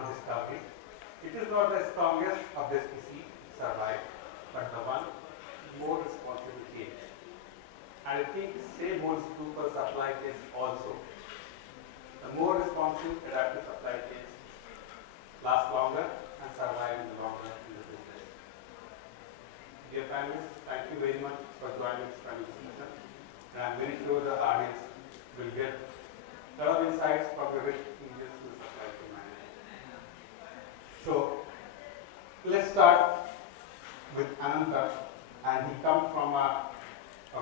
on this topic. It is not the strongest of the species survive, but the one more responsibility. And I think same holds true for supply chains also. The more responsive adaptive supply chains last longer and survive in the long run in the business. Dear panelists, thank you very much for joining this panel discussion. And I'm very sure the audience will get a lot of insights from your rich experience in supply chain management. So let's start with Anantha, and he comes from a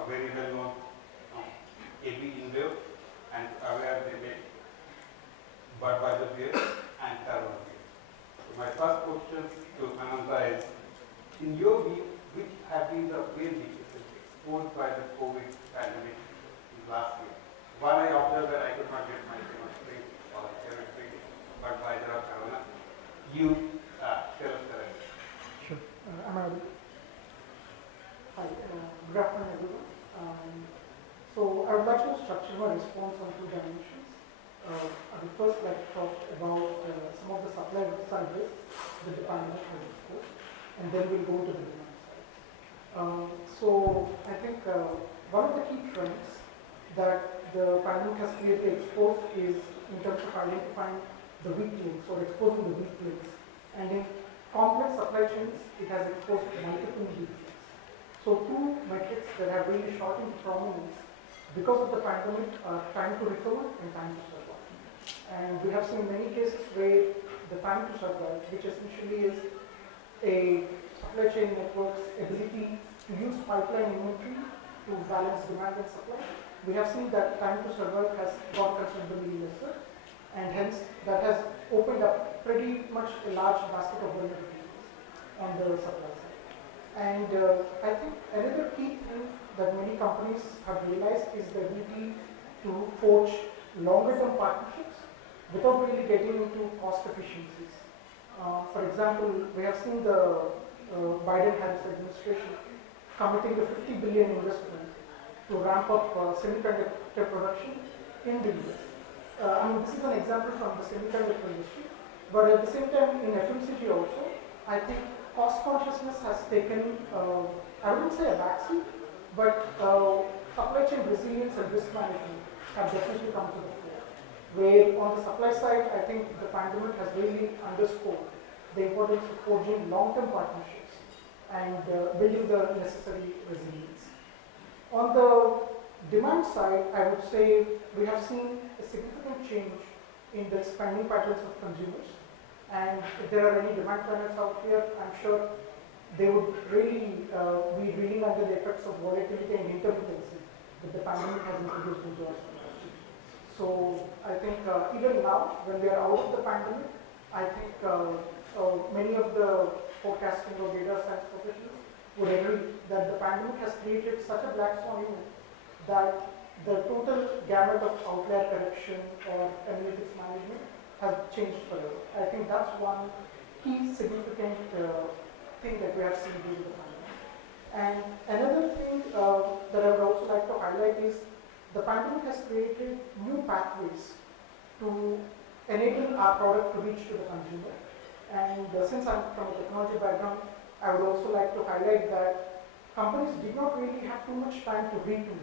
very well-known ABInBev and aware they make Budweiser beer and Keyur beer. So my first question to Anantha is, in your view, which have been the main weaknesses exposed by the COVID pandemic in last year? One, I observed that I could not get my chemistry or chemistry, Budweiser or Corona. You tell us the rest. Sure. Am I audible? Hi, good afternoon everyone. So I would like to structure my response on two dimensions. I would first like to talk about some of the supply side risks that the pandemic has exposed, and then we'll go to the demand side. So I think one of the key trends that the pandemic has clearly exposed is in terms of identifying the weak links or exposing the weak links. And in complex supply chains, it has exposed multiple weak links. So two metrics that have really shot into prominence because of the pandemic are time to recover and time to survive. And we have seen many cases where the time to survive, which essentially is a supply chain network's ability to use pipeline inventory to balance demand and supply, we have seen that time to survive has got considerably lesser, and hence that has opened up pretty much a large basket of vulnerabilities on the supply side. And I think another key thing that many companies have realized is the ability to forge longer term partnerships without really getting into cost efficiencies. For example, we have seen the Biden-Harris administration committing a $50 billion investment to ramp up semiconductor production in the US. I mean, this is an example from the semiconductor industry, but at the same time in FMCG also, I think cost consciousness has taken, I wouldn't say a backseat, but supply chain resilience and risk management have definitely come to the fore. Where on the supply side, I think the pandemic has really underscored the importance of forging long-term partnerships and building the necessary resilience. On the demand side, I would say we have seen a significant change in the spending patterns of consumers. And if there are any demand planners out here, I'm sure they would really be reeling under the effects of volatility and intermittency that the pandemic has introduced into our industry. So I think even now, when we are out of the pandemic, I think many of the forecasting or data science professionals would agree that the pandemic has created such a black swan event that the total gamut of outlier correction or analytics management has changed forever. I think that's one key significant thing that we have seen during the pandemic. And another thing that I would also like to highlight is the pandemic has created new pathways to enable our product to reach to the consumer. And since I'm from a technology background, I would also like to highlight that companies did not really have too much time to retool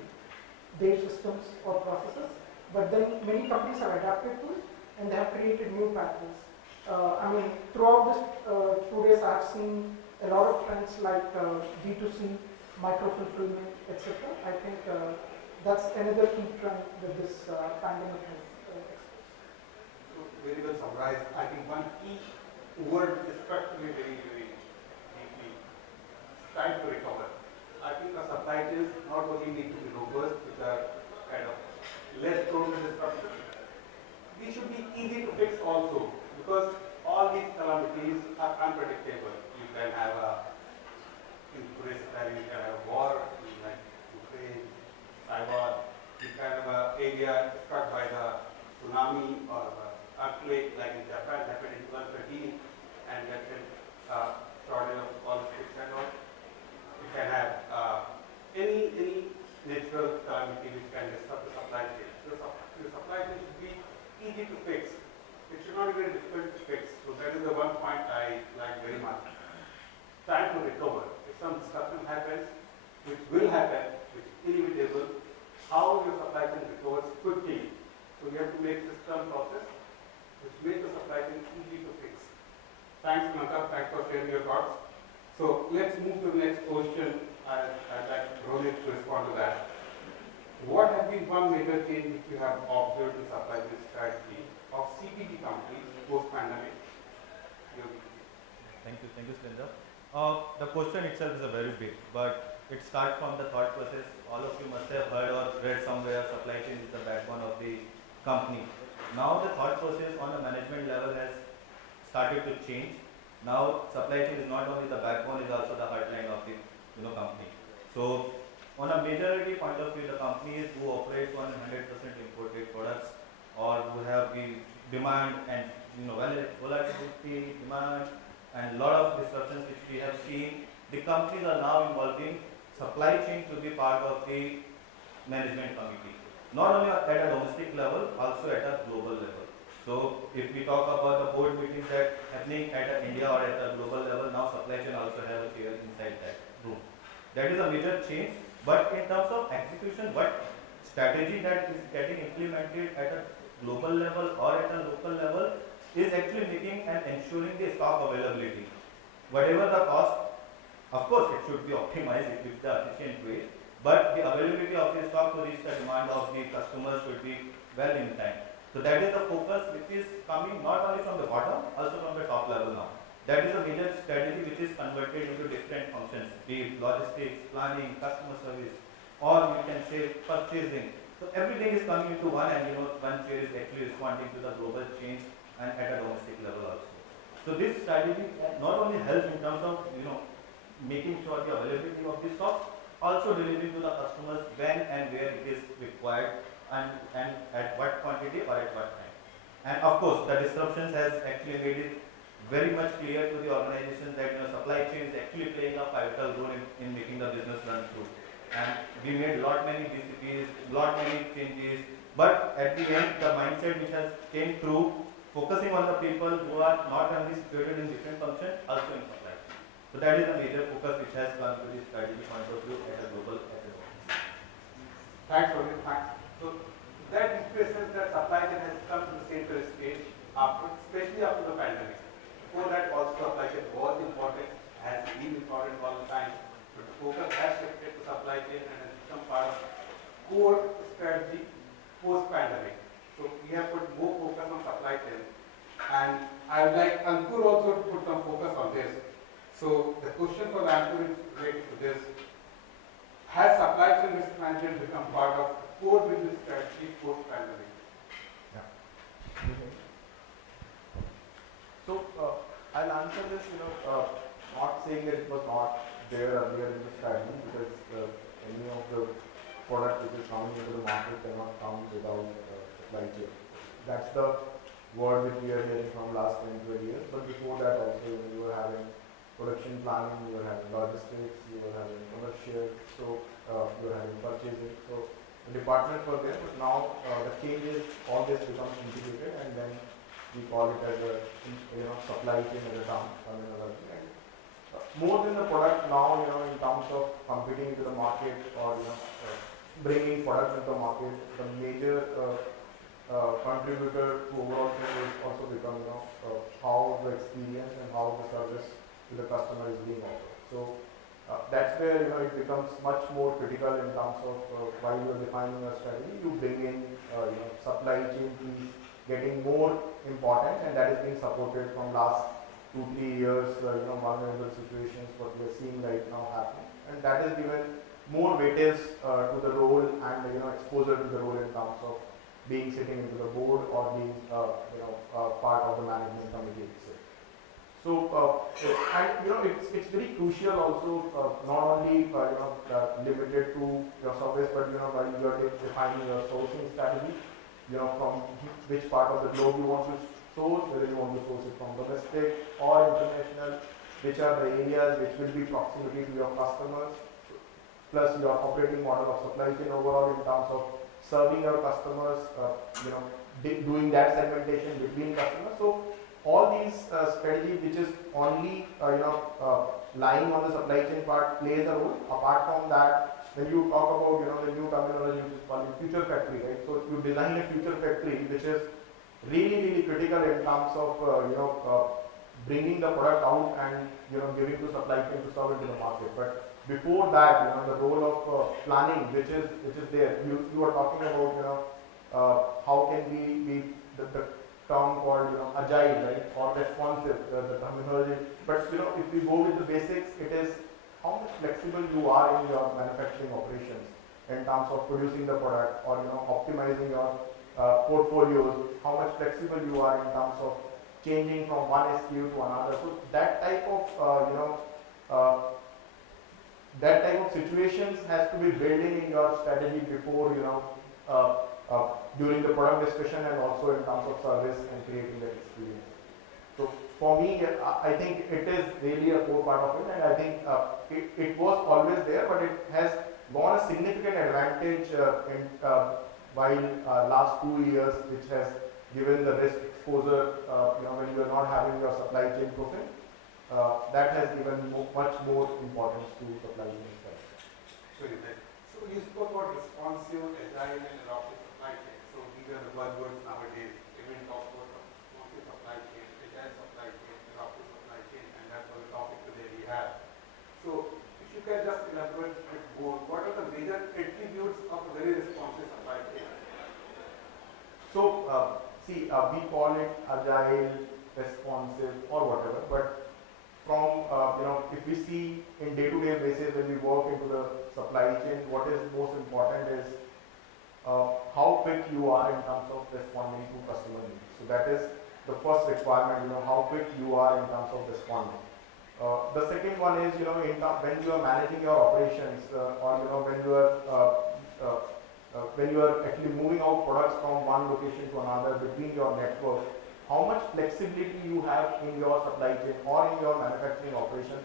their systems or processes, but then many companies have adapted to it and they have created new pathways. I mean, throughout this 2 days, I have seen a lot of trends like B2C, micro-fulfillment, etc. I think that's another key trend that this pandemic has exposed. Very well summarized. I think one key word is structurally very, very deeply time to recover. I think our supply chains not only need to be robust, which are kind of less prone to disruption, we should be easy to fix also, because all these calamities are unpredictable. You can have in today's time, you can have a war like Ukraine, Taiwan, you can have an area struck by the tsunami or earthquake like in Japan happened in 2013 and that can shortage of all the ships and all. You can have any natural calamity which can disrupt the supply chain. The supply chain should be easy to fix. It should not be very difficult to fix. So Anantha. Thanks for sharing your thoughts. So let's move to the next question. I'd like Ronit to respond to that. What has been one major change which you have observed in supply chain strategy of CPG companies post-pandemic? Thank you, Surendra. The question itself is a very big, but it starts from the thought process. All of you must have heard or read somewhere supply chain is the backbone of the company. Now the thought process on a management level has started to change. Now supply chain is not only the backbone, is also the heartline of the company. So on a majority point of view, the companies who operate on 100% imported products or who have the demand and volatility, demand and a lot of disruptions which we have seen, the companies are now involving supply chain to be part of the management committee. Not only at a domestic level, also at a global level. So if we talk about the board meetings that happening at India or at a global level, now supply chain also have a chair inside that room. That is a major change. But in terms of execution, what strategy that is getting implemented at a global level or at a local level is actually making and ensuring the stock availability. Whatever the cost, of course it should be optimized with the efficient way, but the availability of the stock to reach the demand of the customers should be well in time. So that is the focus which is coming not only from the bottom, also from the top level now. That is a major strategy which is converted into different functions, be it logistics, planning, customer service, or you can say purchasing. So everything is coming into one, and one chair is actually responding to the global change and at a domestic level also. So this strategy not only helps in terms of making sure the availability of the stock, also delivering to the customers when and where it is required and at what quantity or at what time. And of course, the disruptions has actually made it very much clear to the organization that supply chain is actually playing a pivotal role in making the business run through. And we made lot many DCPs, lot many changes, but at the end, the mindset which has came through, focusing on the people who are not only situated in different functions, also in supply chain. So that is a major focus which has come to the strategy point of view at a global level. Thanks, Ronit. Thanks. So that represents that supply chain has come to the center stage after, especially after the pandemic. Before that, also supply chain was important, has been important all the time, but the focus has shifted to supply chain and has become part of core strategy post-pandemic. So we have put more focus on supply chain, and I would like Ankur also to put some focus on this. So the question for Ankur is related to this: has supply chain risk management become part of core business strategy post-pandemic? Yeah. So I'll answer this. Not saying that it was not there earlier in the strategy, because any of the product which is coming into the market cannot come without supply chain. That's the word which we are hearing from last 10-20 years. But before that also, you were having production planning, you were having logistics, you were having commercial, so you were having purchasing. So the departments were there, but now the change is all this becomes integrated, and then we call it as a supply chain as a terminology. And more than the product now, in terms of competing into the market or bringing products into the market, the major contributor to overall thing is also become how the experience and how the service to the customer is being offered. So that's where it becomes much more critical in terms of while you are defining a strategy, you bring in supply chain piece getting more important, and that is being supported from last 2-3 years. Vulnerable situations what we are seeing right now happening, and that is given more weightage to the role and exposure to the role in terms of being sitting into the board or being part of the management committee itself. So it's very crucial also, not only limited to your service, but while you are defining your sourcing strategy, from which part of the globe you want to source, whether you want to source it from domestic or international, which are the areas which will be proximity to your customers, plus your operating model of supply chain overall in terms of serving your customers, doing that segmentation between customers. So all these strategy which is only lying on the supply chain part plays a role. Apart from that, when you talk about the new terminology which is called future factory, right? So you design a future factory which is really critical in terms of bringing the product out and giving to supply chain to serve into the market. But before that, the role of planning, which is there. You are talking about how can we be the term called agile, right, or responsive, the terminology. But if we go with the basics, it is how much flexible you are in your manufacturing operations in terms of producing the product or optimizing your portfolios, how much flexible you are in terms of changing from one SKU to another. So that type of situations has to be built in your strategy before during the product discussion and also in terms of service and creating that experience. So for me, I think it is really a core part of it, and I think it was always there, but it has gone a significant advantage while last 2 years, which has given the risk exposure, when you are not having your supply chain profile, that has given much more importance to supply chain itself. So you spoke about responsive, agile, and adaptive supply chain. So these are the buzzwords nowadays. Even talk about responsive supply chain, agile supply chain, adaptive supply chain, and that's the topic today we have. So if you can just elaborate a bit more, what are the major attributes of a very responsive supply chain? So see, we call it agile, responsive, or whatever, but from if we see in day-to-day basis when we work into the supply chain, what is most important is how quick you are in terms of responding to customer needs. So that is the first requirement, how quick you are in terms of responding. The second one is, when you are managing your operations or when you are actually moving out products from one location to another between your network, how much flexibility you have in your supply chain or in your manufacturing operation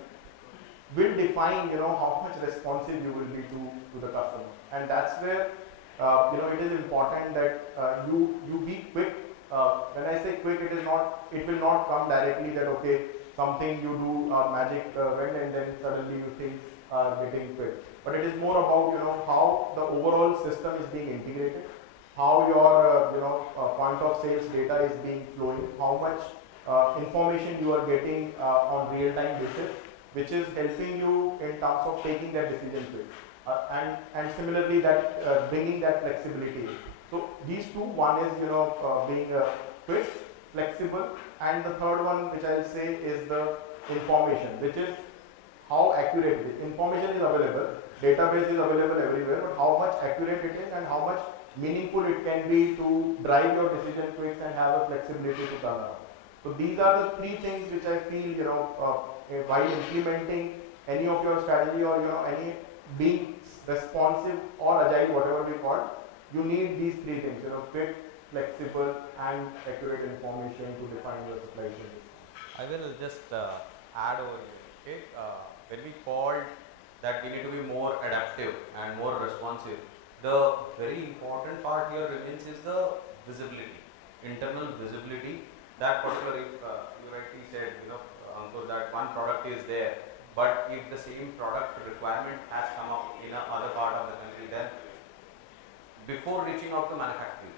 will define, how much responsive you will be to the customer. And that's where, it is important that you be quick. When I say quick, it will not come directly that, okay, something you do magic when and then suddenly you things are getting quick. But it is more about, how the overall system is being integrated, how your point of sales data is being flowing, how much information you are getting on real-time basis, which is helping you in terms of taking that decision quick, and similarly that bringing that flexibility. So these two, one is being quick, flexible, and the third one, which I will say, is the information, which is how accurate the information is available. Database is available everywhere, but how much accurate it is and how much meaningful it can be to drive your decision quick and have a flexibility to turn around. So these are the three things which I feel, while implementing any of your strategy or any being responsive or agile, whatever we call, you need these three things, quick, flexible, and accurate information to define your supply chain. I will just add over here. Okay, when we called that we need to be more adaptive and more responsive, the very important part here remains is the visibility, internal visibility. That particular, if you rightly said, Ankur, that one product is there, but if the same product requirement has come up in another part of the country, then before reaching out to manufacturing,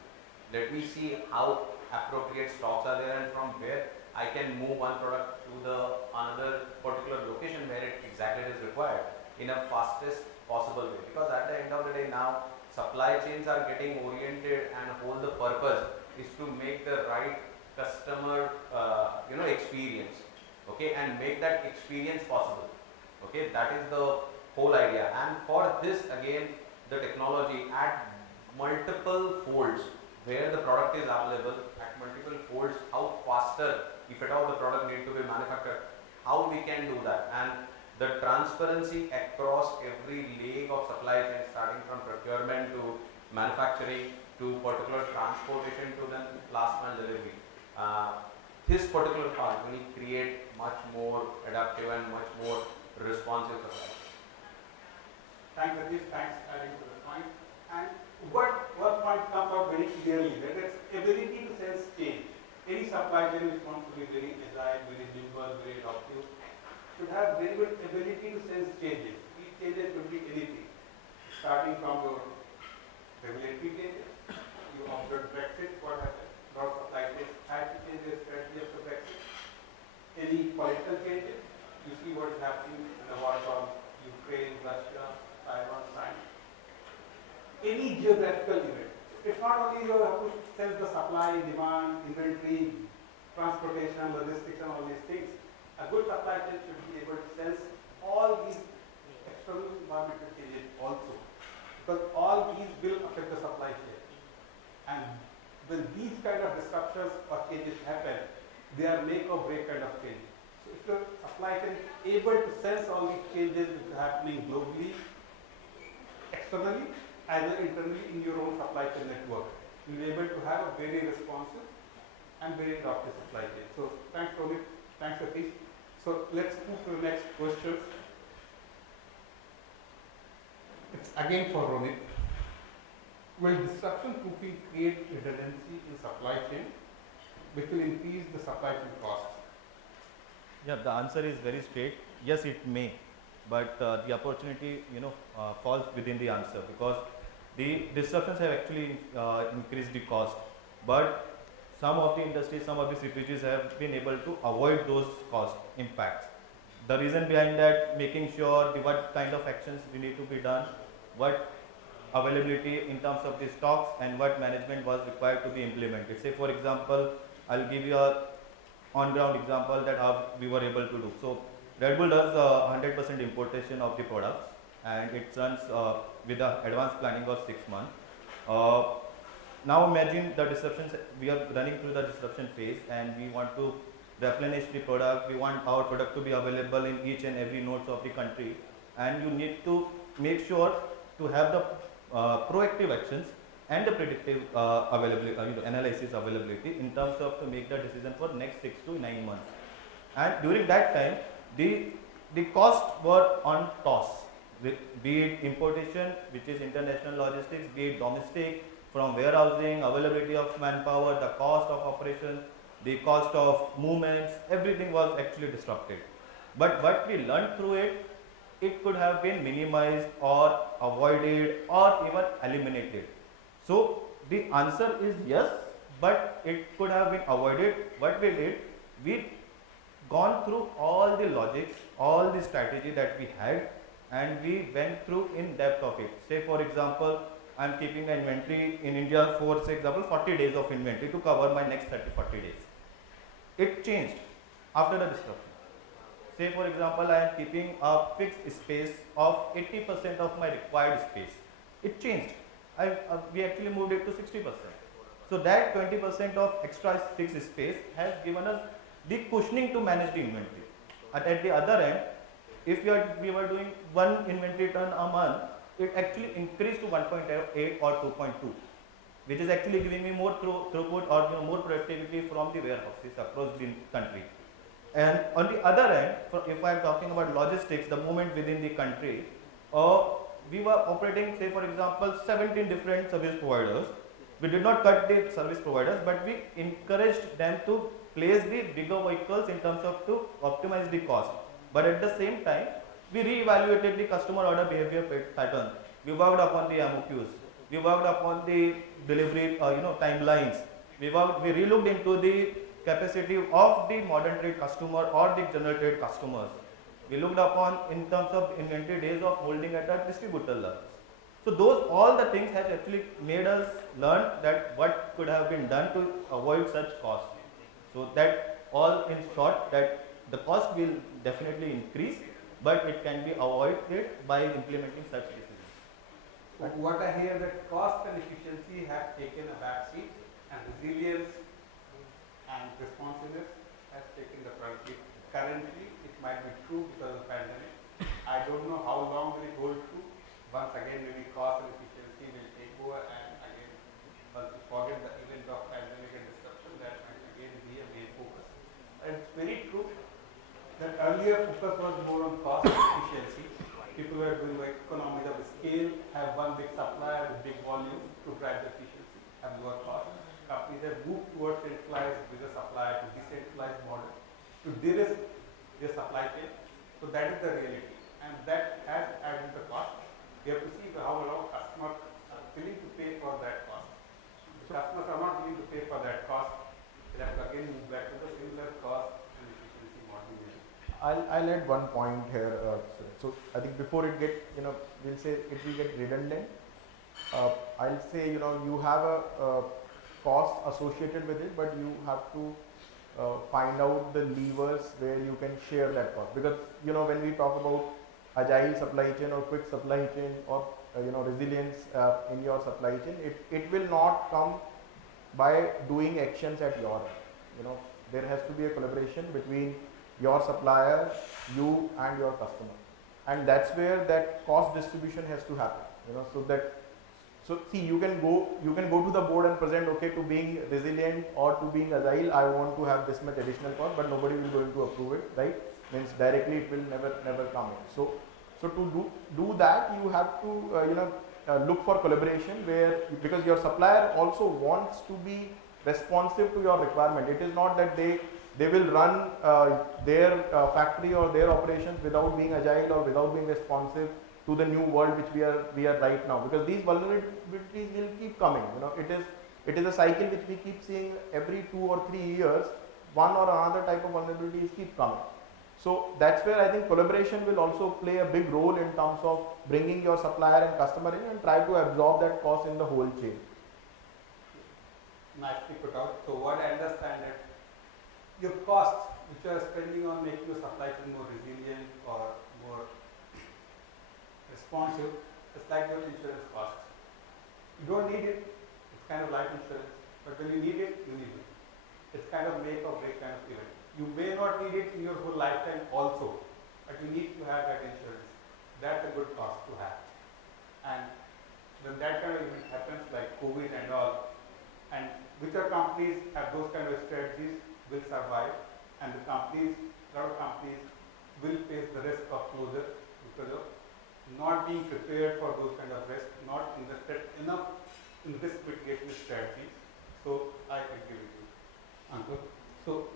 let me see how appropriate stocks are there and from where I can move one product to the another particular location where it exactly is required in a fastest possible way. Because at the end of the day now, supply chains are getting oriented and whole the purpose is to make the right customer experience, okay, and make that experience possible. Okay, that is the whole idea. And for this again, the technology at multiple folds where the product is available at multiple folds, how faster, if at all the product need to be manufactured, how we can do that, and the transparency across every leg of supply chain, starting from procurement to manufacturing to particular transportation to then last mile delivery. This particular part will create much more adaptive and much more responsive supply. Thanks, Yatish. Thanks for adding to the point. And what point comes out very clearly, that is ability to sense change. Any supply chain which wants to be very agile, very nimble, very adaptive, should have very good ability to sense changes. These changes could be anything, starting from your regulatory changes. You observed Brexit, what happened? Lot of supply chains had to change their strategy after Brexit. any political changes. You see what is happening in the war of Ukraine, Russia, Taiwan, China. Any geographical event. It's not only you have to sense the supply, demand, inventory, transportation, logistics, and all these things. A good supply chain should be able to sense all these external environmental changes also, because all these will affect the supply chain. And when these kind of disruptions or changes happen, they are make or break kind of change. So if the supply chain is able to sense all these changes which are happening globally, externally, as well internally in your own supply chain network, you'll be able to have a very responsive and very adaptive supply chain. So thanks, Ronit. Thanks, Yatish. So let's move to the next question. It's again for Ronit. Will disruption proofing create redundancy in supply chain, which will increase the supply chain costs? Yeah, the answer is very straight. Yes, it may, but the opportunity, falls within the answer, because the disruptions have actually increased the cost, but some of the industries, some of the CPGs have been able to avoid those cost impacts. The reason behind that, making sure what kind of actions we need to be done, what availability in terms of the stocks, and what management was required to be implemented. Say for example, I'll give you a on ground example that how we were able to do. So Red Bull does 100% importation of the products, and it runs with the advanced planning of 6 months. Now imagine the disruptions, we are running through the disruption phase and we want to replenish the product, we want our product to be available in each and every nodes of the country, and you need to make sure to have the proactive actions and the predictive availability, analysis availability in terms of to make the decision for next 6 to 9 months. And during that time, the costs were on toss, be it importation, which is international logistics, be it domestic, from warehousing, availability of manpower, the cost of operation, the cost of movements, everything was actually disrupted. But what we learned through it, it could have been minimized or avoided or even eliminated. So the answer is yes, but it could have been avoided. What we did, we gone through all the logics, all the strategy that we had, and we went through in depth of it. Say for example, I am keeping an inventory in India for, say example, 40 days of inventory to cover my next 30-40 days. It changed after the disruption. Say for example, I am keeping a fixed space of 80% of my required space. It changed. We actually moved it to 60%. So that 20% of extra fixed space has given us the cushioning to manage the inventory. And at the other end, if we were doing one inventory turn a month, it actually increased to 1.8 or 2.2, which is actually giving me more throughput or more productivity from the warehouses across the country. And on the other end, if I am talking about logistics, the movement within the country, we were operating, say for example, 17 different service providers. We did not cut the service providers, but we encouraged them to place the bigger vehicles in terms of to optimize the cost. But at the same time, we re-evaluated the customer order behavior pattern. We worked upon the MOQs. We worked upon the delivery timelines. We re-looked into the capacity of the modern trade customer or the general trade customers. We looked upon in terms of inventory days of holding at a distributor level. So all the things has actually made us learn that what could have been done to avoid such costs. So that all in short, that the cost will definitely increase, but it can be avoided by implementing such decisions. So what I hear that cost and efficiency have taken a back seat, and resilience and responsiveness has taken the front seat. Currently, it might be true because of the pandemic. I don't know how long will it hold true. Once again, maybe cost and efficiency will take over, and again, once we forget the event of pandemic and disruption, that might again be a main focus. And it's very true that earlier focus was more on cost and efficiency. People were doing like economies of scale, have one big supplier with big volume to drive the efficiency, have lower cost. Companies have moved towards centralized bigger supplier to decentralized model to de-risk their supply chain. So that is the reality, and that has added the cost. We have to see how long customers are willing to pay for that cost. If customers are not willing to pay for that cost, they have to again move back to the similar cost and efficiency model. I'll add one point here. So I think before it get, we'll say it will get redundant. I'll say, you have a cost associated with it, but you have to find out the levers where you can share that cost. Because, when we talk about agile supply chain or quick supply chain or, resilience in your supply chain, it will not come by doing actions at your end. There has to be a collaboration between your supplier, you and your customer, and that's where that cost distribution has to happen. So see, you can go to the board and present, okay, to being resilient or to being agile, I want to have this much additional cost, but nobody will going to approve it, right? Means directly it will never come in. So to do that, you have to look for collaboration where, because your supplier also wants to be responsive to your requirement. It is not that they will run their factory or their operations without being agile or without being responsive to the new world which we are right now, because these vulnerabilities will keep coming. It is a cycle which we keep seeing every 2 or 3 years. One or another type of vulnerabilities keep coming. So that's where I think collaboration will also play a big role in terms of bringing your supplier and customer in and try to absorb that cost in the whole chain. Nicely put out. So what I understand that your costs which you are spending on making your supply chain more resilient or more responsive, it's like your insurance costs. You don't need it, it's kind of life insurance, but when you need it, you need it. It's kind of make or break kind of event. You may not need it in your whole lifetime also, but you need to have that insurance. That's a good cost to have. And when that kind of event happens, like COVID and all, and whichever companies have those kind of strategies will survive, and the companies, a lot of companies will face the risk of closure because of not being prepared for those kind of risks, not invested enough in risk mitigation strategies. So I agree with you, Ankur. So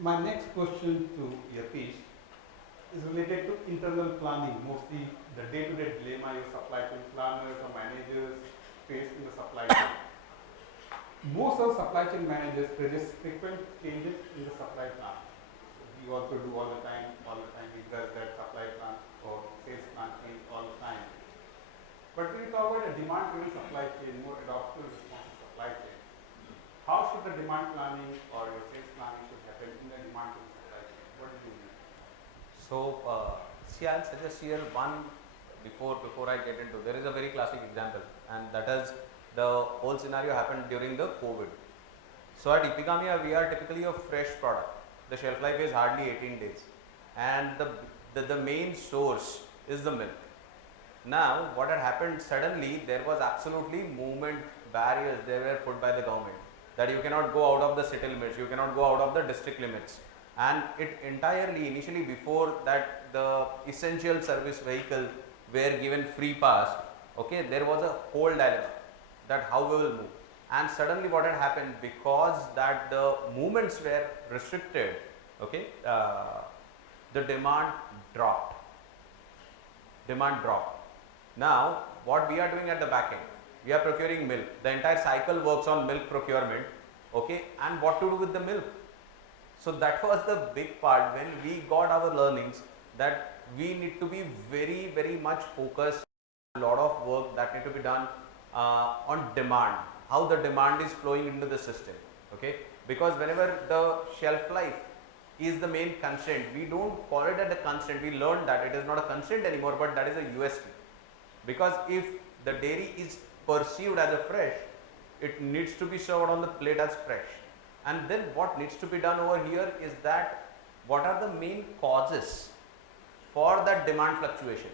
my next question to Yatish is related to internal planning, mostly the day-to-day dilemma your supply chain planners or managers face in the supply chain. Most of supply chain managers resist frequent changes in the supply plan. We also do all the time, we does that supply plan or sales plan change all the time. But when we talk about a demand-driven supply chain, more adoptive responsive supply chain, how should the demand planning or your sales planning should happen in the demand-driven supply chain? What do you mean? So, see, I'll suggest here one before I get into. There is a very classic example, and that is the whole scenario happened during the COVID. So at Epicamia, we are typically a fresh product. The shelf life is hardly 18 days, and the main source is the milk. Now, what had happened suddenly, there was absolutely movement barriers they were put by the government, that you cannot go out of the city limits, you cannot go out of the district limits, and it entirely, initially before that, the essential service vehicle were given free pass. Okay, there was a whole dilemma that how we will move, and suddenly what had happened, because that the movements were restricted, okay, the demand dropped. Now what we are doing at the back end, we are procuring milk. The entire cycle works on milk procurement, okay, and what to do with the milk. So that was the big part when we got our learnings, that we need to be very, very much focused. A lot of work that need to be done on demand, how the demand is flowing into the system, okay, because whenever the shelf life is the main constraint, we don't call it as a constraint, we learned that it is not a constraint anymore, but that is a USP, because if the dairy is perceived as a fresh, it needs to be served on the plate as fresh. And then what needs to be done over here is that what are the main causes for that demand fluctuation,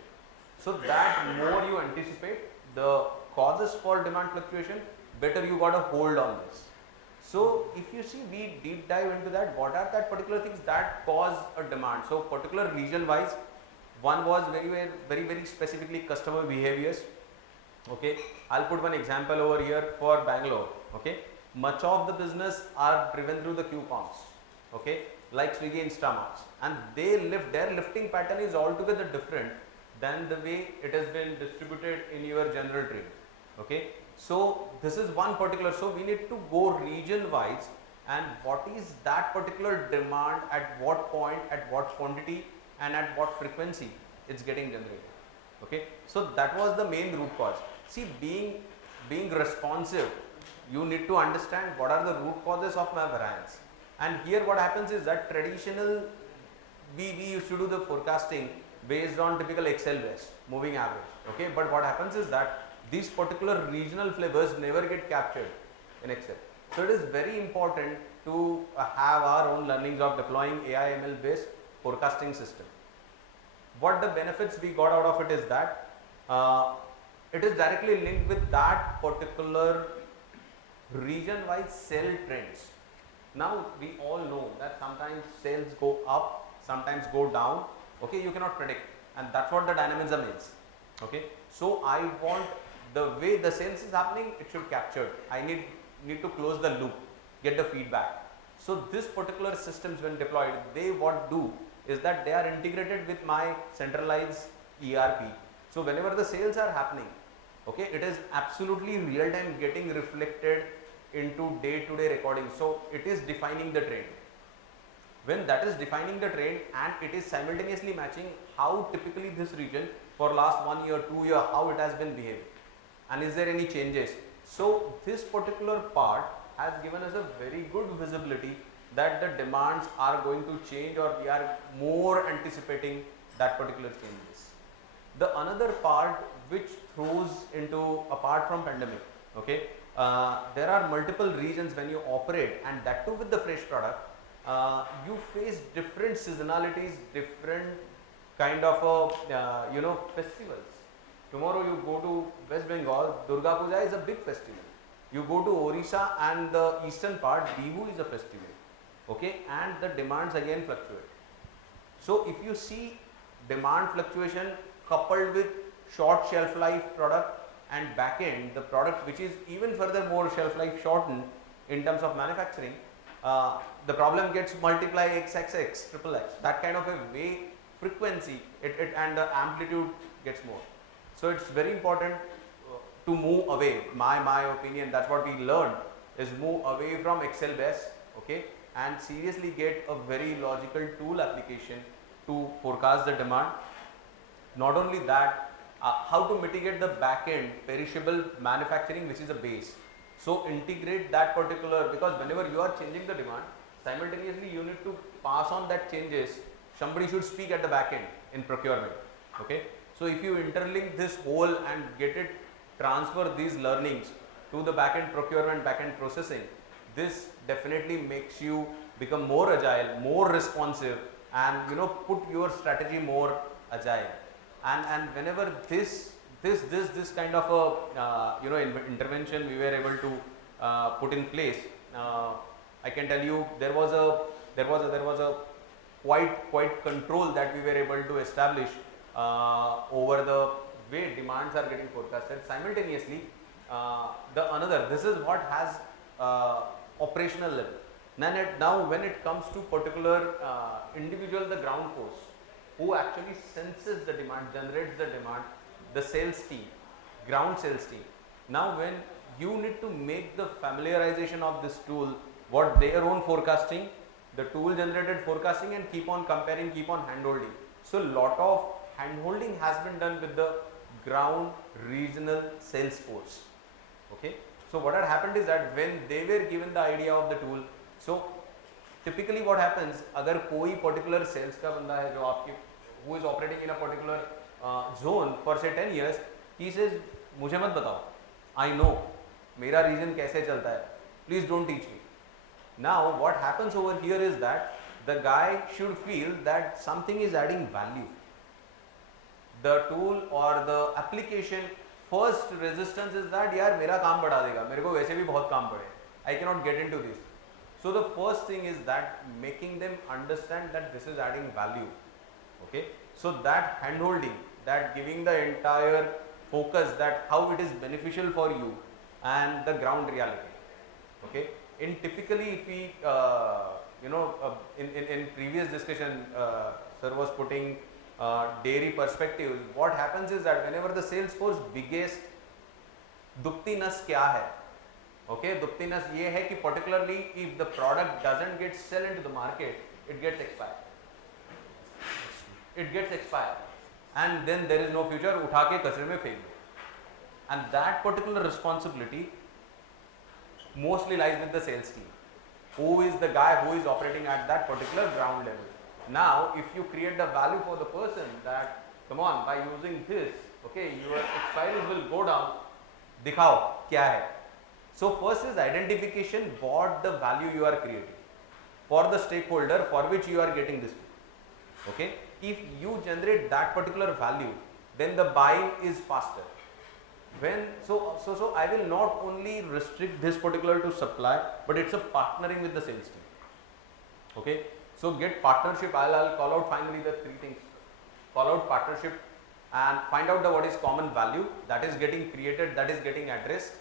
so that more you anticipate the causes for demand fluctuation, better you got a hold on this. So if you see, we deep dive into that, what are that particular things that cause a demand. So particular region wise, one was very specifically customer behaviors. Okay, I'll put one example over here for Bangalore. Okay, much of the business are driven through the Q-coms. Okay, like Swiggy, Instamart, and their lifting pattern is altogether different than the way it has been distributed in your general trade. Okay, so this is one particular. So we need to go region wise and what is that particular demand at what point, at what quantity, and at what frequency it's getting generated. Okay, so that was the main root cause. See, being responsive, you need to understand what are the root causes of my variance. And here what happens is that traditional, we used to do the forecasting based on typical Excel based moving average. Okay, but what happens is that these particular regional flavors never get captured in Excel. So it is very important to have our own learnings of deploying AI ML based forecasting system. What the benefits we got out of it is that it is directly linked with that particular region wise sell trends. Now we all know that sometimes sales go up, sometimes go down. Okay, you cannot predict, and that's what the dynamism is. Okay, so I want the way the sales is happening, it should capture. I need to close the loop, get the feedback. So this particular systems when deployed, they what do is that they are integrated with my centralized ERP. So whenever the sales are happening, okay, it is absolutely real time getting reflected into day-to-day recording. So it is defining the trend. When that is defining the trend and it is simultaneously matching how typically this region for last 1 year, 2 year, how it has been behaving, and is there any changes. So this particular part has given us a very good visibility that the demands are going to change, or we are more anticipating that particular changes. The another part which throws into, apart from pandemic, okay, there are multiple regions when you operate, and that too with the fresh product, you face different seasonalities, different kind of festivals. Tomorrow you go to West Bengal, Durga Puja is a big festival. You go to Orissa and the eastern part, Bihu is a festival. Okay, and the demands again fluctuate. So if you see demand fluctuation coupled with short shelf life product and back end, the product which is even further more shelf life shortened in terms of manufacturing, the problem gets multiply XXX, triple X, that kind of a way frequency and the amplitude gets more. So it's very important to move away. My opinion, that's what we learned, is move away from Excel based, okay, and seriously get a very logical tool application to forecast the demand. Not only that, how to mitigate the back end perishable manufacturing, which is a base. So integrate that particular, because whenever you are changing the demand, simultaneously you need to pass on that changes. Somebody should speak at the back end in procurement. Okay, so if you interlink this whole and get it, transfer these learnings to the back end procurement, back end processing, this definitely makes you become more agile, more responsive, and put your strategy more agile. And whenever this kind of a intervention we were able to put in place, I can tell you there was a quite control that we were able to establish over the way demands are getting forecasted simultaneously. This is what has operational level. Now when it comes to particular individual, the ground force who actually senses the demand, generates the demand, the sales team, ground sales team. Now when you need to make the familiarization of this tool, what their own forecasting, the tool generated forecasting, and keep on comparing, keep on hand-holding. So lot of hand-holding has been done with the ground regional sales force. Okay, so what had happened is that when they were given the idea of the tool, so typically what happens, अगर कोई particular sales का बंदा है जो आपके, who is operating in a particular zone for say 10 years, he says मुझे मत बताओ, I know मेरा region कैसे चलता है, please don't teach me. Now what happens over here is that the guy should feel that something is adding value. The tool or the application, first resistance is that यार मेरा काम बढ़ा देगा, मेरे को वैसे भी बहुत काम पड़े, I cannot get into this. So the first thing is that making them understand that this is adding value. Okay, so that hand holding, that giving the entire focus that how it is beneficial for you and the ground reality. Okay, in typically if we in previous discussion sir was putting dairy perspectives, what happens is that whenever the sales force biggest dukti nas kya hai, Okay, duptiness ये है कि particularly if the product doesn't get sell into the market, it gets expired. It gets expired, and then there is no future. उठा के कचरे में फेंक दो. And that particular responsibility mostly lies with the sales team. Who is the guy who is operating at that particular ground level? Now, if you create the value for the person that, come on, by using this, okay, your expiries will go down. दिखाओ क्या है. So first is identification what the value you are creating for the stakeholder for which you are getting this. Okay, if you generate that particular value, then the buying is faster. When so I will not only restrict this particular to supply, but it's a partnering with the sales team. Okay, so get partnership. I'll call out finally the three things. Call out partnership and find out the what is common value that is getting created, that is getting addressed,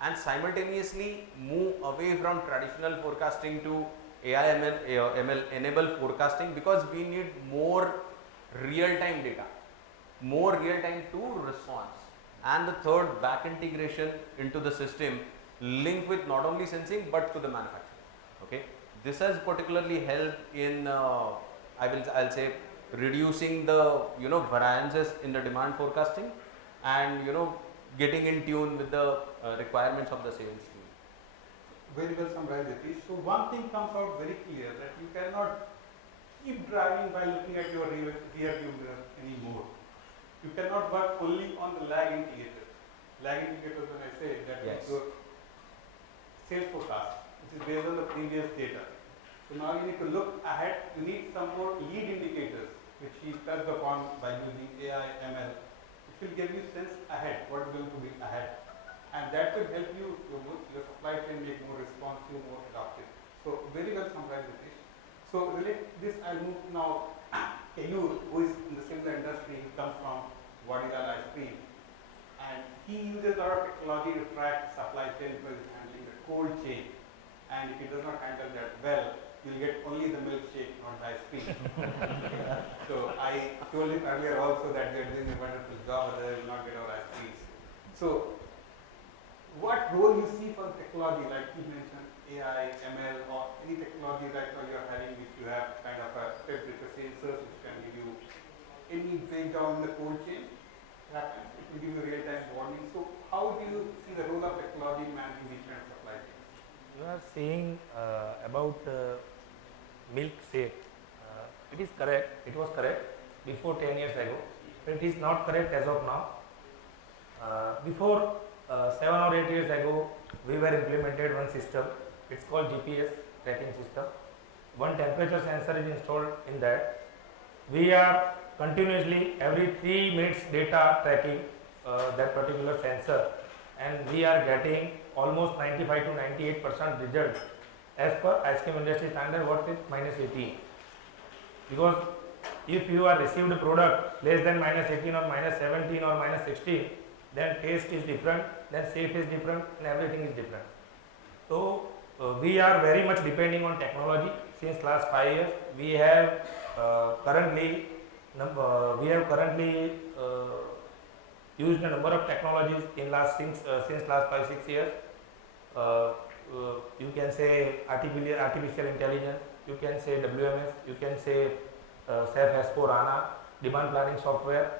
and simultaneously move away from traditional forecasting to AI ML enable forecasting, because we need more real time data, more real time to response. And the third, back integration into the system linked with not only sensing but to the manufacturing. Okay, this has particularly helped in I'll say reducing the variances in the demand forecasting, and getting in tune with the requirements of the sales team. Very well summarized, Yatish. So one thing comes out very clear, that you cannot keep driving by looking at your rear view mirror anymore. You cannot work only on the lag indicator. Lag indicators, when I say that, Yes. is your sales forecast, which is based on the previous data. So now you need to look ahead. You need some more lead indicators, which he touched upon by using AI ML. It will give you sense ahead, what is going to be ahead, and that will help you your supply chain make more responsive, more adaptive. So very well summarized, Yatish. So relate this, I'll move now. Keyur, who is in the similar industry, he comes from Vadilal ice cream, and he uses a lot of technology to track supply chain because he's handling the cold chain, and if he does not handle that well, you'll get only the milkshake, not the ice cream. So I told him earlier also that they're doing a wonderful job, but they will not get our ice creams. So what role you see for technology, like you mentioned AI, ML, or any technology right now you are having, which you have kind of a temperature sensors which can give you any breakdown in the cold chain happens, it will give you real-time warning. So how do you see the role of technology in managing these kind of supply chains? You are saying about milk shake. It is correct. It was correct before 10 years ago. But it is not correct as of now. Before 7 or 8 years ago, we were implemented one system. It's called GPS tracking system. One temperature sensor is installed in that. We are continuously every 3 minutes data tracking that particular sensor, and we are getting almost 95 to 98% result as per ice cream industry standard, what is -18. Because if you are received a product less than -18 or -17 or -16, then taste is different, then safe is different, and everything is different. So we are very much depending on technology since last 5 years. We have currently used a number of technologies in since last 5-6 years. You can say artificial intelligence, you can say WMS, you can say SAP S/4HANA, demand planning software,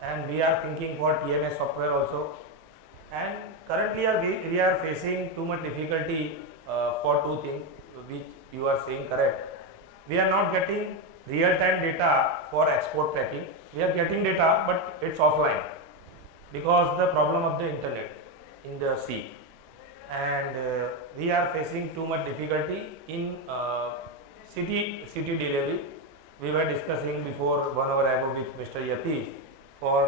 and we are thinking for TMS software also. And currently we are facing too much difficulty for 2 things, which you are saying correct. We are not getting real-time data for export tracking. We are getting data, but it's offline because the problem of the internet in the sea, and we are facing too much difficulty in city delivery. We were discussing before 1 hour ago with Mr. Yatish for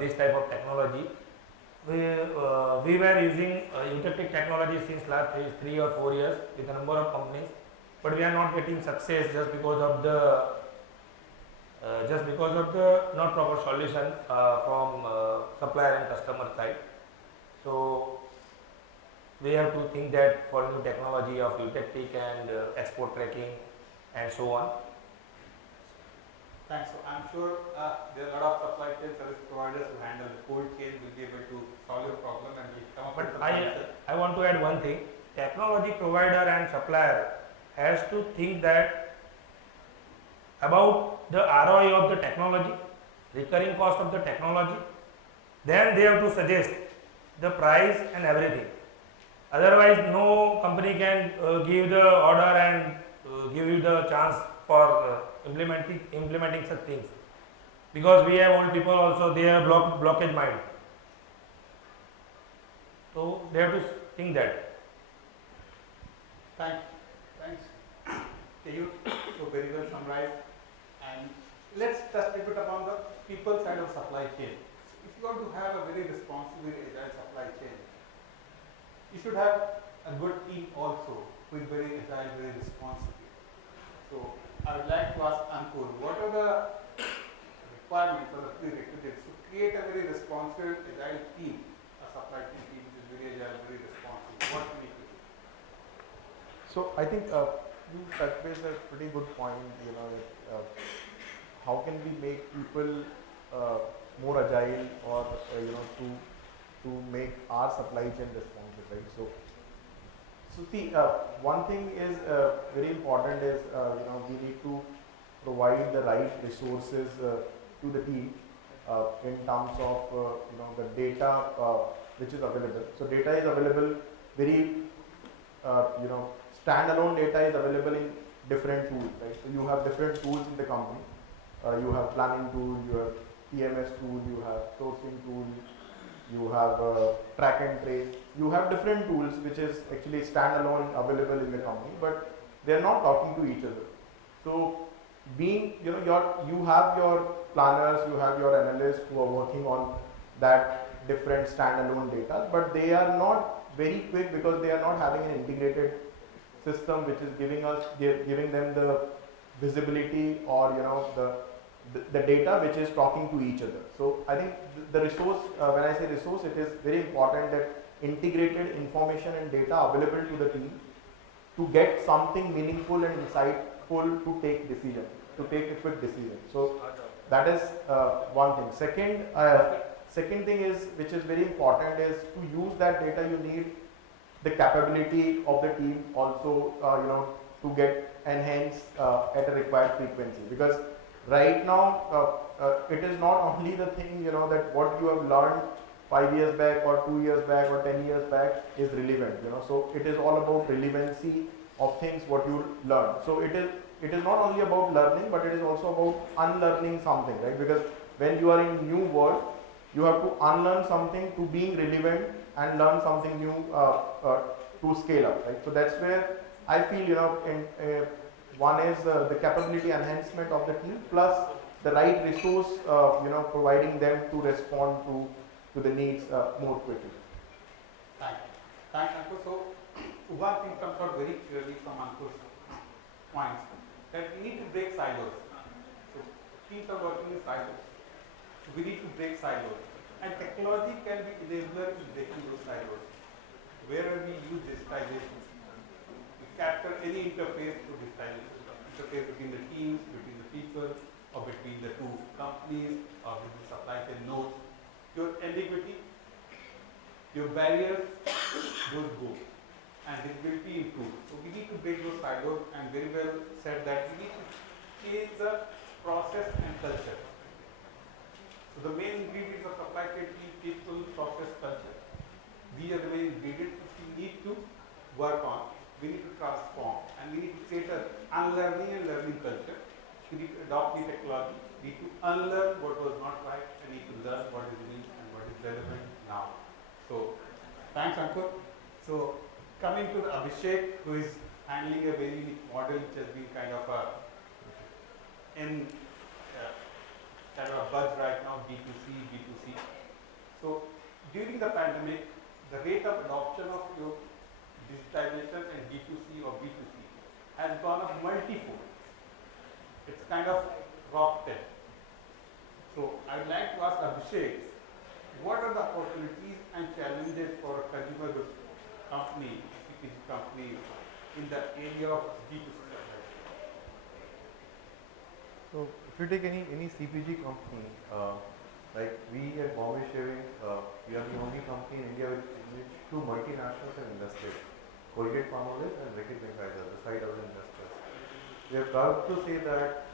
this type of technology. We were using Utectic technology since last 3 or 4 years with a number of companies, but we are not getting success just because of the not proper solution from supplier and customer side. So we have to think that for new technology of Utectic and export tracking and so on. Thanks. So I'm sure there are a lot of supply chain service providers who handle the cold chain will be able to solve your problem and will come up with But some answer. I want to add one thing. Technology provider and supplier has to think that about the ROI of the technology, recurring cost of the technology. Then they have to suggest the price and everything. Otherwise, no company can give the order and give you the chance for implementing such things. Because we have old people also, they have blockage mind. So they have to think that. Thanks. Keyur, so very well summarized. And let's touch a bit upon the people side of supply chain. So if you want to have a very responsible, agile supply chain, you should have a good team also who is very agile, very responsible. So I would like to ask Ankur, what are the requirements or the prerequisites to create a very responsive, agile team, a supply chain team which is very agile, very responsive? What we need to do? So I think you touched base a pretty good point. How can we make people more agile, or to make our supply chain responsive, right? So see, one thing is very important is we need to provide the right resources to the team in terms of the data which is available. So data is available very standalone data is available in different tools, right? So you have different tools in the company. You have planning tool, you have PMS tool, you have sourcing tool, you have track and trace. You have different tools which is actually standalone available in the company, but they are not talking to each other. So being, you have your planners, you have your analysts who are working on that different standalone data, but they are not very quick because they are not having an integrated system which is giving them the visibility, or the data which is talking to each other. So I think the resource, when I say resource, it is very important that integrated information and data available to the team to get something meaningful and insightful to take a quick decision. So that is one thing. Second thing is, which is very important, is to use that data you need the capability of the team also to get enhanced at a required frequency, because right now it is not only the thing that what you have learned 5 years back or 2 years back or 10 years back is relevant, so it is all about relevancy of things what you learn. So it is not only about learning, but it is also about unlearning something, right? Because when you are in new world, you have to unlearn something to being relevant and learn something new to scale up, right? So that's where I feel one is the capability enhancement of the team, plus the right resource providing them to respond to the needs more quickly. Thanks, Ankur. So one thing comes out very clearly from Ankur's points, that we need to break silos. So teams are working in silos. So we need to break silos. And technology can be enabler in breaking those silos. Wherever we use digitization, we capture any interface through digitization. Interface between the teams, between the people, or between the two companies, or between the supply chain nodes. Your ambiguity, your barriers, those go. And visibility improves. So we need to break those silos, and very well said that we need to change the process and culture. So the main ingredients of supply chain team, people, process, culture. These are the main ingredients which we need to work on. We need to transform, and we need to create an unlearning and learning culture. We need to adopt the technology. We need to unlearn what was not right, and need to learn what is new and what is relevant now. So thanks, Ankur. So coming to the Abhishek, who is handling a very unique model which has been kind of a buzz right now, B2C. So during the pandemic, the rate of adoption of your digitization and B2C or B2C has gone up multifold. It's kind of rocket. So I would like to ask Abhishek, what are the opportunities and challenges for a consumer goods company, CPG company, in the area of B2C? So if you take any CPG company, like we at Bombay Shaving, we are the only company in India in which two multinationals have invested, Colgate Palmolive and Roquette, the side of the investors. We are proud to say that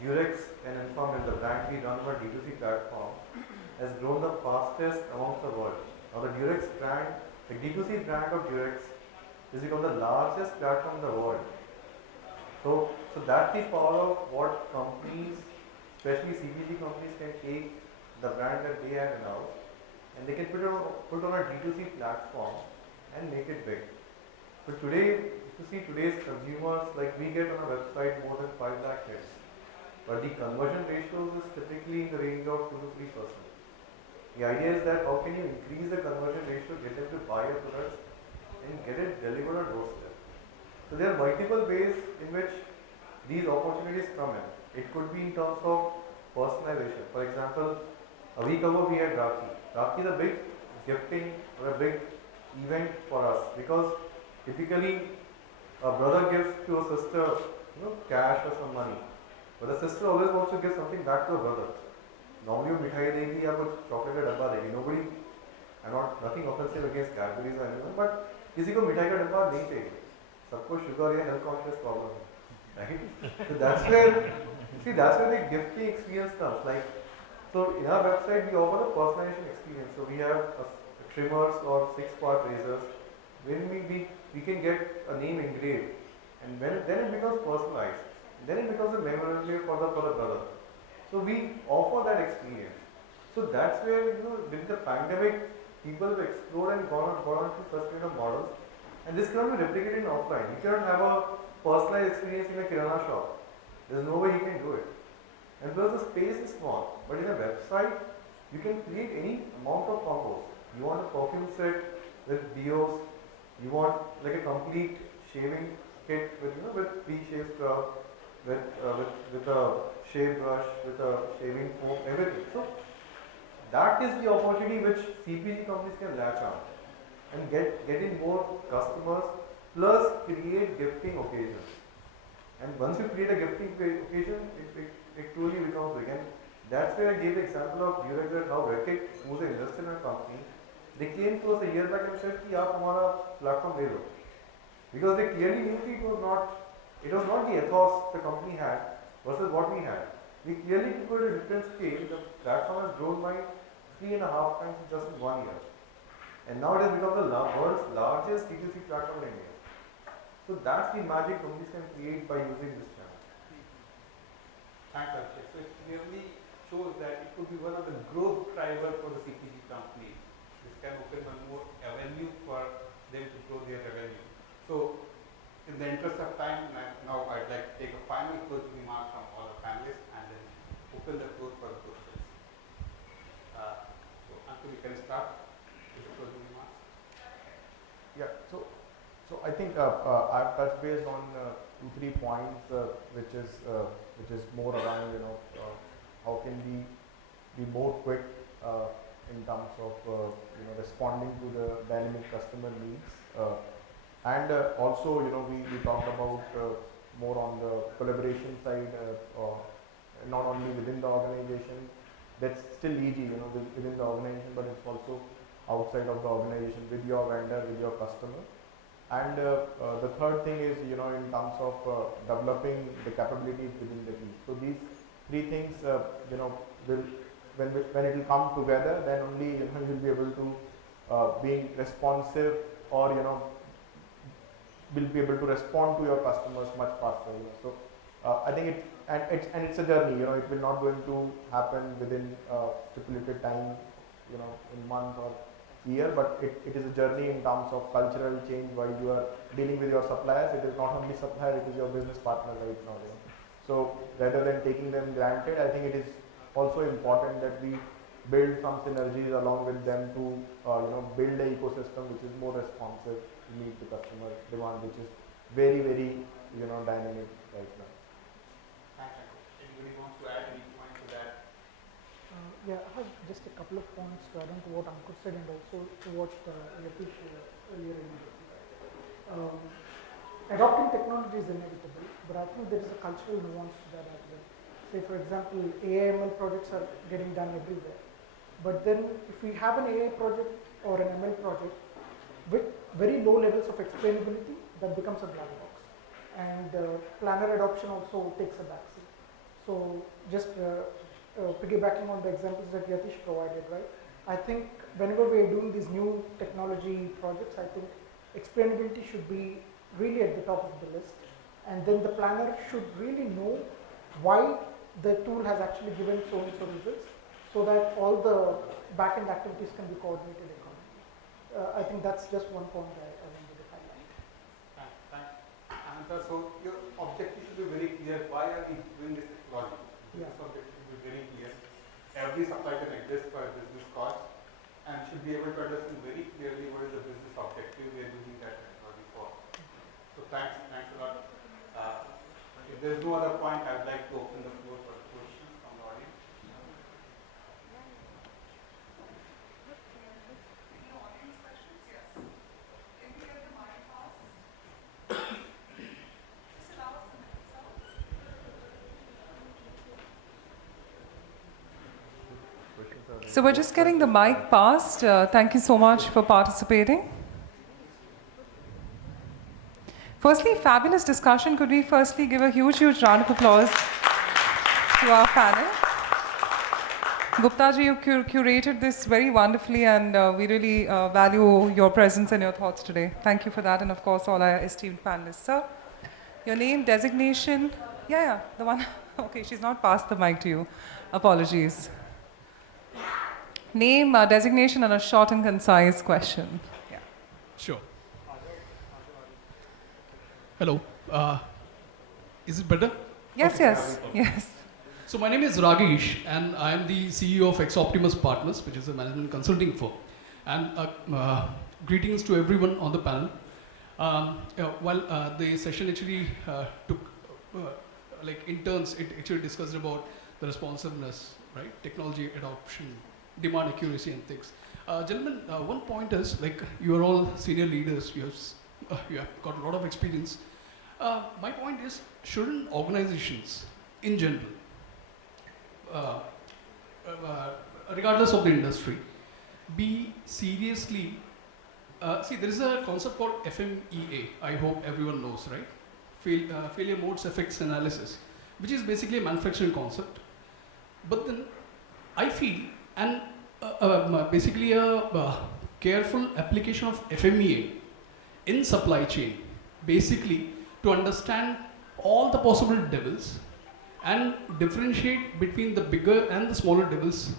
Durex and Inform, the brand we run on our D2C platform, has grown the fastest amongst the world. Now the Durex brand, the D2C brand of Durex, has become the largest platform in the world. So that's the power of what companies, especially CPG companies, can take the brand that they have announced and they can put on a D2C platform and make it big. So today, if you see today's consumers, like we get on our website more than 5 lakh hits, but the conversion ratios is typically in the range of 2 to 3%. The idea is that how can you increase the conversion ratio, get them to buy your products and get it delivered on doorstep. So there are multiple ways in which these opportunities come in. It could be in terms of personalization. For example, a week ago we had Rakhi. Rakhi is a big gifting or a big event for us because typically a brother gives to a sister, cash or some money. But the sister always wants to give something back to her brother. Normally वो मिठाई देगी या कुछ chocolate का डब्बा देगी. Nobody, I'm not nothing offensive against Cadbury's or anyone, but किसी को मिठाई का डब्बा नहीं चाहिए. सबको शुगर या हेल्थ कॉन्शियस प्रॉब्लम है, right? So that's where the gifting experience comes. Like, so in our website we offer a personalization experience. So we have trimmers or 6-part razors. When we can get a name engraved, and then it becomes personalized. Then it becomes a memorabilia for the brother. So we offer that experience. So that's where during the pandemic, people have explored and gone on to such kind of models. And this cannot be replicated in offline. You cannot have a personalized experience in a kirana shop. There's no way you can do it. And plus the space is small. But in a website, you can create any amount of combos. You want a perfume set with deos. You want like a complete shaving kit with pre-shave scrub, with a shave brush, with a shaving foam, everything. So that is the opportunity which CPG companies can latch on and get in more customers, plus create gifting occasions. And once you create a gifting occasion, it truly becomes big. And that's where I gave the example of Durex, that how Roquette, who's an investor in a company, they came to us a year back and said कि आप हमारा platform ले लो, because they clearly knew it was not the ethos the company had versus what we had. We clearly took it at a different scale. The platform has grown by 3.5 times in just 1 year. And now it has become the world's largest D2C platform in India. So that's the magic companies can create by using this channel. Thanks, Abhishek. So it clearly shows that it could be one of the growth drivers for the CPG company. This can open one more avenue for them to grow their revenue. So in the interest of time, now I'd like to take a final closing remark from all the panelists and then open the floor for questions. So Ankur, you can start with the closing remarks. Yeah, so I think I've touched base on 2-3 points, which is more around how can we be more quick in terms of responding to the dynamic customer needs, and also we talked about more on the collaboration side, not only within the organization. That's still easy, within the organization, but it's also outside of the organization with your vendor, with your customer. And the third thing is, in terms of developing the capabilities within the team. So these 3 things, when it will come together, then only you'll be able to being responsive, or will be able to respond to your customers much faster. So I think it's a journey. It will not going to happen within stipulated time, in month or year, but it is a journey in terms of cultural change while you are dealing with your suppliers. It is not only supplier, it is your business partner right now. So rather than taking them granted, I think it is also important that we build some synergies along with them to build an ecosystem which is more responsive to meet the customer demand, which is very, very dynamic right now. Thanks, Ankur. Anybody wants to add any point to that? Yeah, I have just a couple of points to add on to what Ankur said and also to what Yatish earlier indicated. Adopting technology is inevitable, but I think there is a cultural nuance to that as well. say for example, AI/ML projects are getting done everywhere. But then if we have an AI project or an ML project with very low levels of explainability, that becomes a black box. And planner adoption also takes a backseat. So just piggybacking on the examples that Yatish provided, right? I think whenever we are doing these new technology projects, I think explainability should be really at the top of the list. And then the planner should really know why the tool has actually given so and so results, so that all the back-end activities can be coordinated accordingly. I think that's just one point that I wanted to highlight. Thanks. Anantha, so your objective should be very clear. Why are we doing this technology? Yeah. This objective should be very clear. Every supply chain exists for a business cause and should be able to understand very clearly what is the business objective we are using that technology for. So thanks a lot. If there's no other point, I would like to open the floor for questions from the audience. So we're just getting the mic passed. Thank you so much for participating. Firstly, fabulous discussion. Could we firstly give a huge round of applause to our panel? Gupta ji, you curated this very wonderfully, and we really value your presence and your thoughts today. Thank you for that, and of course, all our esteemed panelists. Sir, your name, designation? Yeah, the one. Okay, she's not passed the mic to you. Apologies. Name, designation, and a short and concise question. Yeah. Sure. Hello. Is it better? Yes, Okay. yes. So my name is Ragesh, and I am the CEO of Ex Optimus Partners, which is a management consulting firm. And greetings to everyone on the panel. While the session actually took, like in turns, it actually discussed about the responsiveness, right? Technology adoption, demand accuracy and things. Gentlemen, one point is, like, you are all senior leaders, you have got a lot of experience. My point is, shouldn't organizations in general, regardless of the industry, be seriously, see, there is a concept called FMEA, I hope everyone knows, right? Failure modes effects analysis, which is basically a manufacturing concept. But then I feel, and basically a careful application of FMEA in supply chain, basically to understand all the possible devils and differentiate between the bigger and the smaller devils.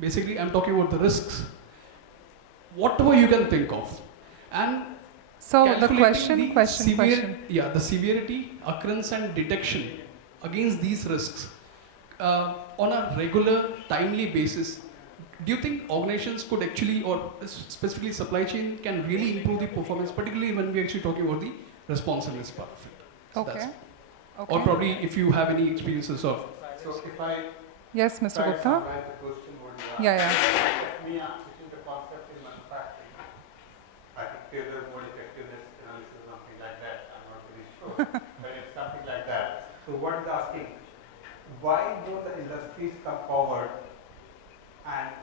Basically, I'm talking about the risks, whatever you can think of. And so the calculating question. Yeah, the severity, occurrence and detection against these risks on a regular, timely basis. Do you think organizations could actually, or specifically supply chain, can really improve the performance, particularly when we're actually talking about the responsiveness part of it? So Okay. Or probably if you have any experiences of. So if I Yes, Mr. try to Gupta. summarize the question, what you Yeah. which is the concept in manufacturing. I think failure mode effectiveness analysis or something like that. I'm not really sure, but it's something like that. So what is asking, why don't the industries come forward and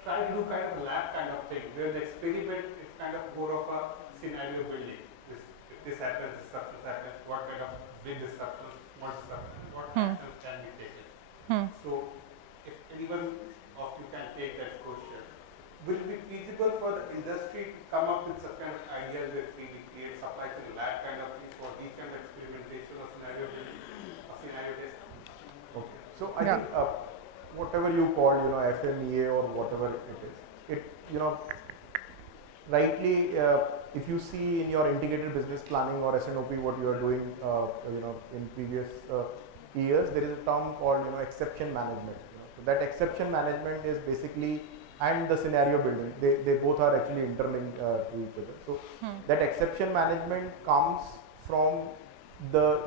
try to do kind of a lab kind of thing, where the experiment is kind of more of a scenario building. If this happens, disruptions happens, what kind of big disruptions, what actions can be taken? So if anyone of you can take that question, will it be feasible for the industry to come up with such kind of ideas where we create supply chain lab kind of things for these kind of experimentation or scenario building or scenario testing? Okay. So I think whatever you call, FMEA or whatever it is, rightly, if you see in your integrated business planning or SNOP what you are doing, in previous years, there is a term called, exception management. So that exception management is basically, and the scenario building, they both are actually interlinked to each other. So that exception management comes from the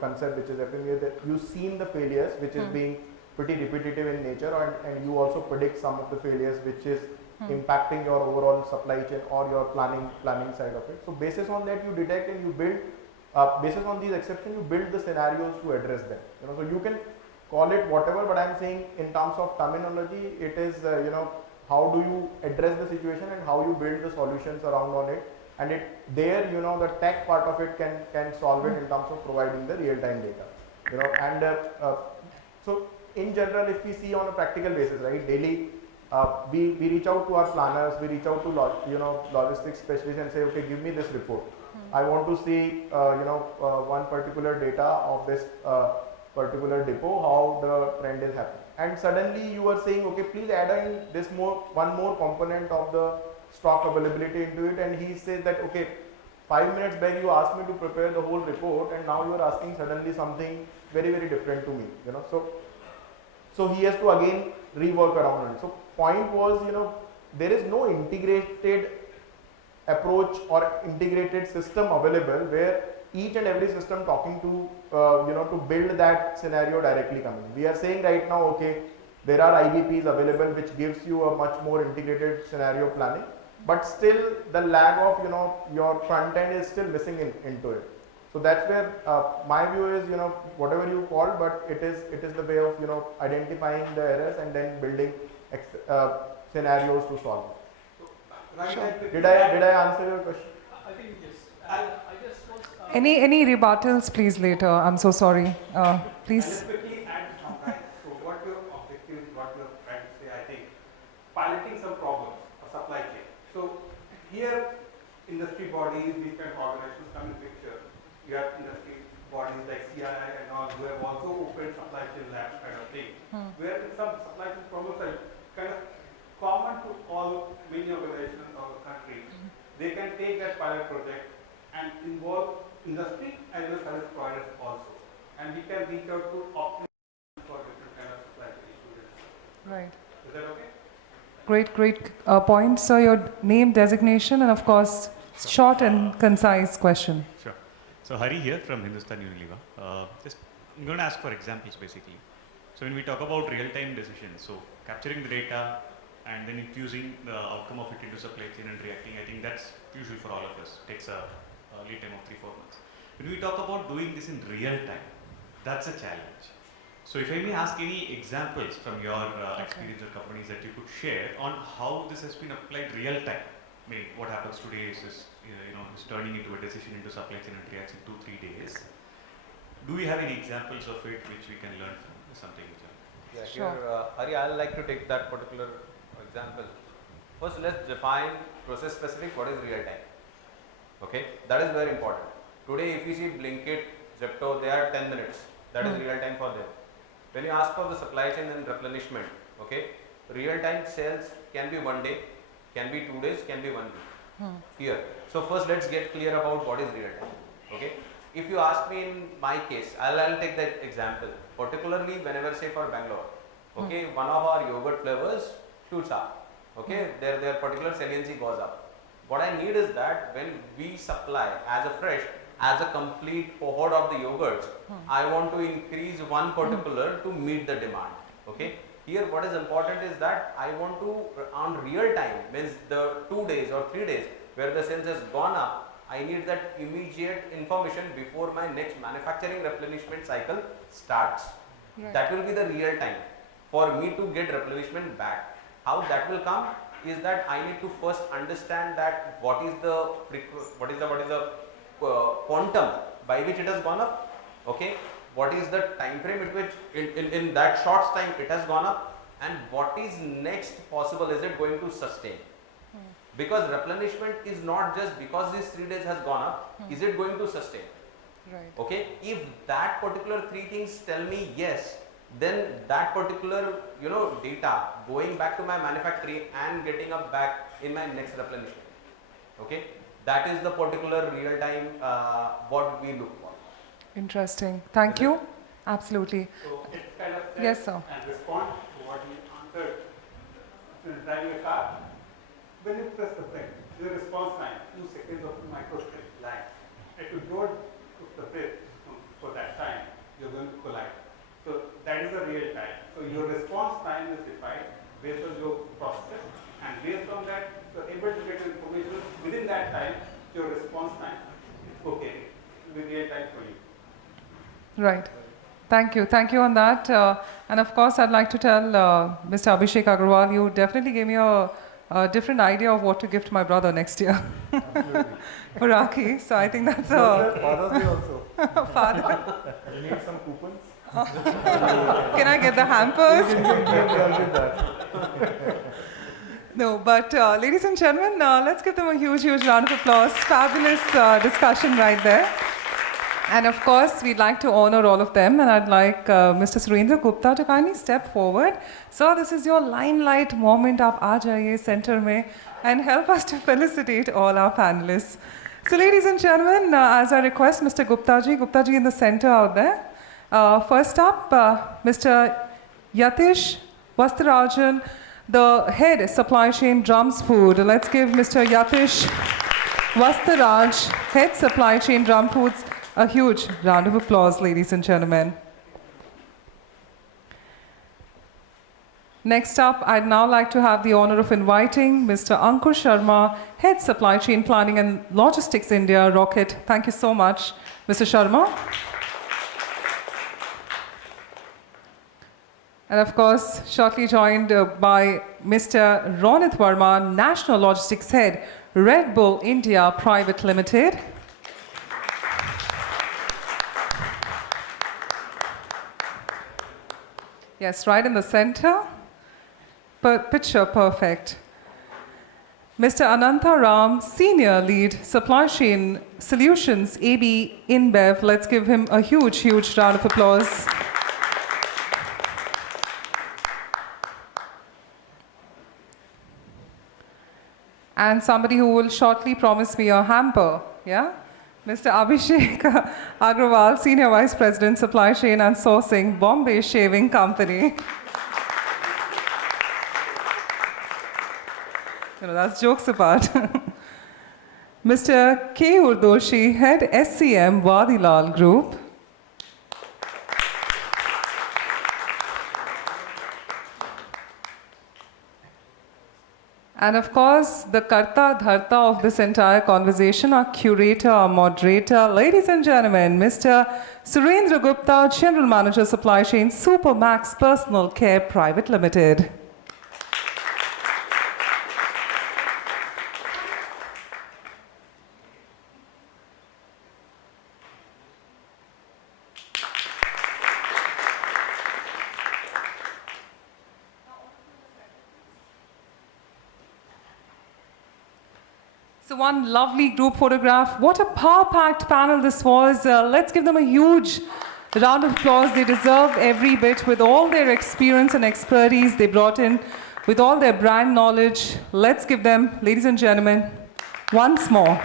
concept which is FMEA, that you've seen the failures which is being pretty repetitive in nature, and you also predict some of the failures which is impacting your overall supply chain or your planning side of it. So basis on that, you detect and you build Based on these exceptions, you build the scenarios to address them. So you can call it whatever, but I'm saying in terms of terminology, it is how do you address the situation and how you build the solutions around on it, and the tech part of it can solve it in terms of providing the real time data. And so in general, if we see on a practical basis, right, daily. We reach out to our planners, we reach out to logistics specialists and say, okay, give me this report. I want to see one particular data of this particular depot, how the trend is happening. And suddenly you are saying, okay, please add in this one more component of the stock availability into it, and he says that, okay, 5 minutes back you asked me to prepare the whole report, and now you are asking suddenly something very, very different to me. So he has to again rework around it. So point was, there is no integrated approach or integrated system available where each and every system talking to to build that scenario directly coming. We are saying right now, okay, there are IBPs available which gives you a much more integrated scenario planning, but still the lag of your front end is still missing into it. So that's where my view is, whatever you call, but it is the way of identifying the errors and then building scenarios to solve it. So, Sure. Did I answer your question? I think yes. I just was. Any rebuttals, please, later? I'm so sorry. I'll Please. just quickly add some right. So what your objective is, what you're trying to say, I think, piloting some problems of supply chain. So here, industry bodies, different organizations come in picture. You have industry bodies like CII and all who have also opened supply chain labs kind of thing, where some supply chain problems are kind of common to all many organizations of the country. They can take that pilot project and involve industry as well as service providers also, and we can reach out to optimize for different kind of supply chain issues. Right. Is that okay? Great point. So your name, designation, and of course, short and concise question. Sure. So Hari here from Hindustan Unilever. I'm going to ask for examples basically. So when we talk about real-time decisions, so capturing the data and then infusing the outcome of it into supply chain and reacting, I think that's usual for all of us. It takes a lead time of 3-4 months. When we talk about doing this in real time, that's a challenge. So if I may ask any examples from your experience or companies that you could share on how this has been applied real time. I mean, what happens today is turning into a decision into supply chain and reacts in 2-3 days. Do we have any examples of it which we can learn from? Something which Yeah, Sure. here, Hari, I'd like to take that particular example. First, let's define process specific what is real time. Okay, that is very important. Today, if you see Blinkit, Zepto, they are 10 minutes. That is real time for them. When you ask for the supply chain and replenishment, okay, real time sales can be 1 day, can be 2 days, can be 1 week. Here. So first, let's get clear about what is real time. Okay. If you ask me in my case, I'll take that example. Particularly whenever say for Bangalore, okay, one of our yogurt flavors shoots up. Okay, their particular saliency goes up. What I need is that when we supply as a fresh, as a complete cohort of the yogurts, I want to increase one particular to meet the demand. Okay. Here what is important is that I want to on real time, means the 2 days or 3 days where the sales has gone up, I need that immediate information before my next manufacturing replenishment cycle starts. Right. That will be the real time for me to get replenishment back. How that will come is that I need to first understand that what is the quantum by which it has gone up. Okay, what is the time frame at which in that short time it has gone up, and what is next possible, is it going to sustain? Because replenishment is not just because these 3 days has gone up, is it going to sustain? Right. Okay, if that particular 3 things tell me yes, then that particular data going back to my manufacturing and getting up back in my next replenishment. Okay, that is the particular real time what we look for. Interesting. Thank you. Absolutely. So it's kind of Yes, sir. and respond to what you answered. When driving a car, when you press the brake, the response time, 2 seconds of microsecond lag. If you don't put the brake for that time, you're going to collide. So that is the real time. So your response time is defined based on your process, and based on that, you're able to get information within that time. Your response time is okay. be real time for you. Right. Thank you. Thank you on that. And of course, I'd like to tell Mr. Abhishek Agrawal, you definitely gave me a different idea of what to gift my brother next year. For Rakhi. So I think that's a... Father's Day also. Father. You need some coupons? Can I get the hampers? No, but ladies and gentlemen, let's give them a huge, huge round of applause. Fabulous discussion right there. And of course, we'd like to honor all of them. And I'd like Mr. Surendra Gupta to kindly step forward. So this is your limelight moment. Aap aa jaiye center mein and help us to felicitate all our panelists. So ladies and gentlemen, as I request Mr. Gupta ji in the center out there. First up, Mr. Yatish Vatsaraj, the head supply chain Drums Food. Let's give Mr. Yatish Vatsaraj, head supply chain Drum Foods, a huge round of applause, ladies and gentlemen. Next up, I'd now like to have the honor of inviting Mr. Ankur Sharma, head supply chain planning and logistics India, Roquette. Thank you so much, Mr. Sharma. And of course, shortly joined by Mr. Ronit Verma, National Logistics Head, Red Bull India Private Limited. Yes, right in the center. Picture perfect. Mr. Anantha, Senior Lead Supply Chain Solutions, ABInBev. Let's give him a huge, huge round of applause. And somebody who will shortly promise me a hamper, yeah? Mr. Abhishek Agrawal, Senior Vice President, Supply Chain and Sourcing, Bombay Shaving Company. That's jokes apart. Mr. Keyur Doshi, Head SCM, Vadilal Group. And of course, the Karta Dharta of this entire conversation, our curator, our moderator, ladies and gentlemen, Mr. Surendra Gupta, General Manager, Supply Chain, SuperMax Personal Care Private Limited. So one lovely group photograph. What a power-packed panel this was. Let's give them a huge round of applause. They deserve every bit with all their experience and expertise they brought in, with all their brand knowledge. Let's give them, ladies and gentlemen, once more.